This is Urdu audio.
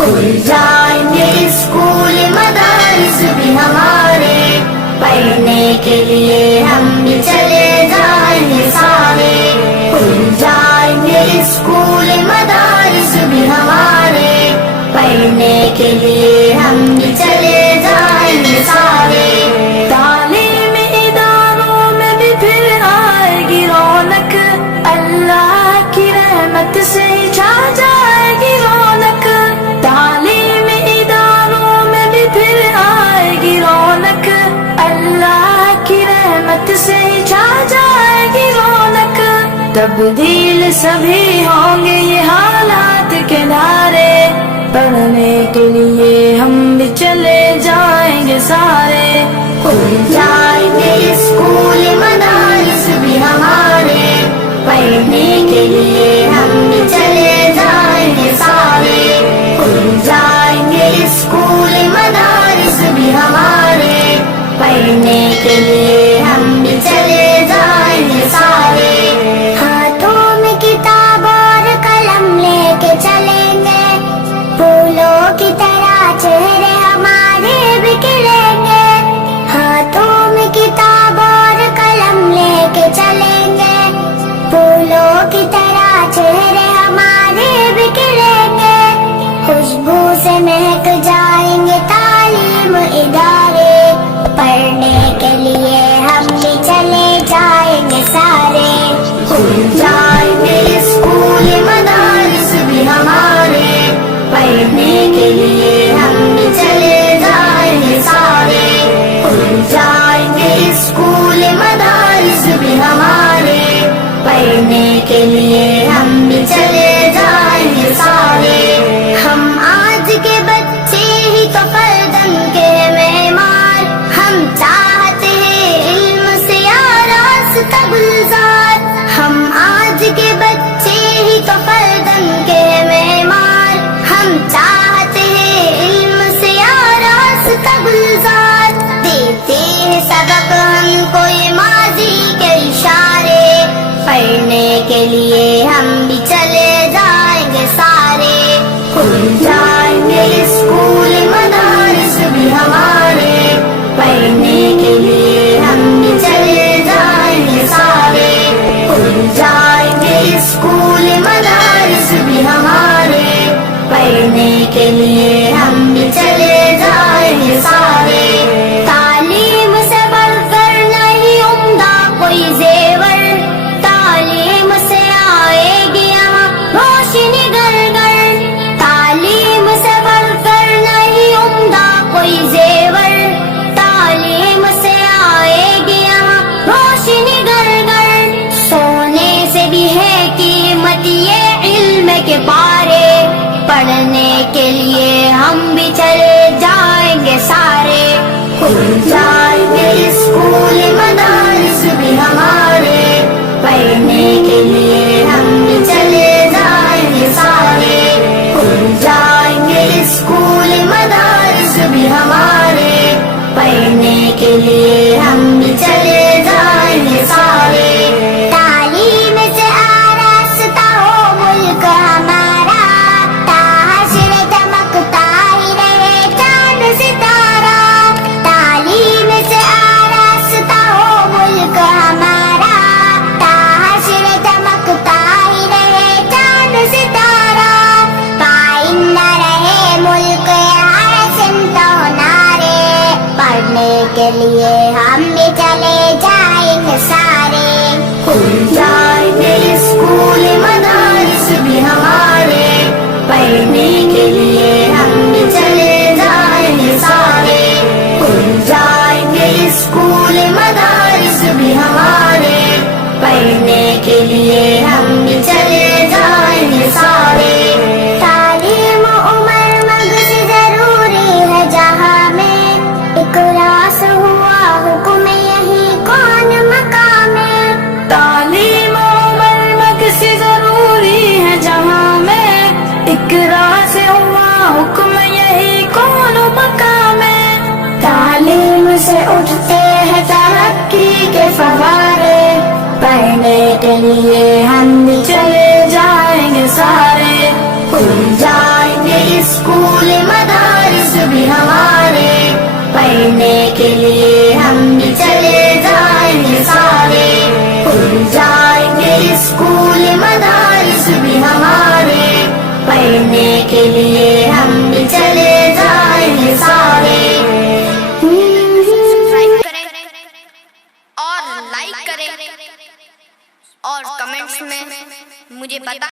کھل جائیں گے اسکول مدارس بھی ہمارے، پڑھنے کے لیے ہم بھی چلے جائیں گے سارے، کھل جائیں گے اسکول مدارس بھی ہمارے، پڑھنے کے لیے ہم بھی چلے جائیں گے سارے۔ تعلیم اداروں میں بھی پھر آئے گی رونق، اللہ کی رحمت سے چھا جائے گی رونق، تعلیم اداروں میں بھی پھر آئے گی رونق، اللہ کی رحمت سے چھا جائے گی رونق، تبدیل سبھی ہوں گے یہ حالات کے دھارے، پڑھنے کے لیے ہم بھی چلے جائیں گے سارے، کھل جائیں گے اسکول مدارس بھی ہمارے، پڑھنے کے لیے ہم بھی چلے جائیں گے سارے، کھل جائیں گے اسکول مدارس بھی ہمارے، پڑھنے کے لیے ہم بھی چلے جائیں گے سارے۔ ہاتھوں میں کتاب اور قلم لے کے چلیں گے، پھولوں کی طرح چہرے ہمارے بکھریں گے، ہاتھوں میں کتاب اور قلم لے کے چلیں گے، پھولوں کی طرح چہرے ہمارے بکھریں گے، خوشبو سے مہک جائیں گے تعلیم ادارے، پڑھنے کے لیے ہم بھی چلے جائیں گے سارے، کھل جائیں گے اسکول مدارس بھی ہمارے، پڑھنے کے لیے ہم بھی چلے جائیں گے سارے، کھل جائیں گے اسکول مدارس بھی ہمارے، پڑھنے کے لیے ہم بھی چلے جائیں گے سارے۔ ہم آج کے بچے ہی تو فردن کے معمار، ہم چاہتے ہیں علم سے آراستہ گلزار، ہم آج کے بچے ہی تو فردن کے معمار، ہم چاہتے ہیں علم سے آراستہ گلزار، دیتے ہیں سبق ہم کو یہ ماضی کے اشارے، پڑھنے کے لیے ہم بھی چلے جائیں گے سارے، کھل جائیں گے اسکول مدارس بھی ہمارے، پڑھنے کے لیے ہم بھی چلے جائیں گے سارے، کھل جائیں گے اسکول مدارس بھی ہمارے، پڑھنے کے لیے ہم بھی چلے جائیں گے سارے۔ تعلیم سے بڑھ کر نہیں عمدہ کوئی زیور، تعلیم سے آئے گی یہاں روشنی گھر گھر، تعلیم سے بڑھ کر نہیں عمدہ کوئی زیور، تعلیم سے آئے گی یہاں روشنی گھر گھر، سونے سے بھی ہے قیمت یہ علم کے پارے، پڑھنے کے لیے ہم بھی چلے جائیں گے سارے، کھل جائیں گے اسکول مدارس بھی ہمارے، پڑھنے کے لیے ہم بھی چلے جائیں گے سارے، کھل جائیں گے اسکول مدارس بھی ہمارے، پڑھنے کے لیے ہم بھی چلے جائیں گے سارے۔ تعلیم سے آراستہ ہو ملک ہمارا، تاحشر چمکتا ہی رہے چاند ستارہ، تعلیم سے آراستہ ہو ملک ہمارا، تاحشر چمکتا ہی رہے چاند ستارہ، قائم نہ رہے ملک ہر سمت و نعرے، پڑھنے کے لیے ہم بھی چلے جائیں گے سارے، کھل جائیں گے اسکول مدارس بھی ہمارے، پڑھنے کے لیے ہم بھی چلے جائیں گے سارے، کھل جائیں گے اسکول مدارس بھی ہمارے، پڑھنے کے لیے ہم بھی چلے جائیں گے سارے۔ تعلیم عمر مگ سے ضروری ہے جہاں میں، اقرا سے ہوا حکم یہی کون مقام ہے، تعلیم عمر مگ سے ضروری ہے جہاں میں، اقرا سے ہوا حکم یہی کون مقام ہے، تعلیم سے اٹھتے ہیں ترقی کے فوارے، پڑھنے کے لیے ہم بھی چلے جائیں گے سارے، کھل جائیں گے اسکول مدارس بھی ہمارے، پڑھنے کے لیے ہم بھی چلے جائیں گے سارے، کھل جائیں گے اسکول مدارس بھی ہمارے، پڑھنے کے لیے ہم بھی چلے جائیں گے سارے۔ سبسکرائب کریں اور لائک کریں اور کمنٹس میں مجھے بتائیں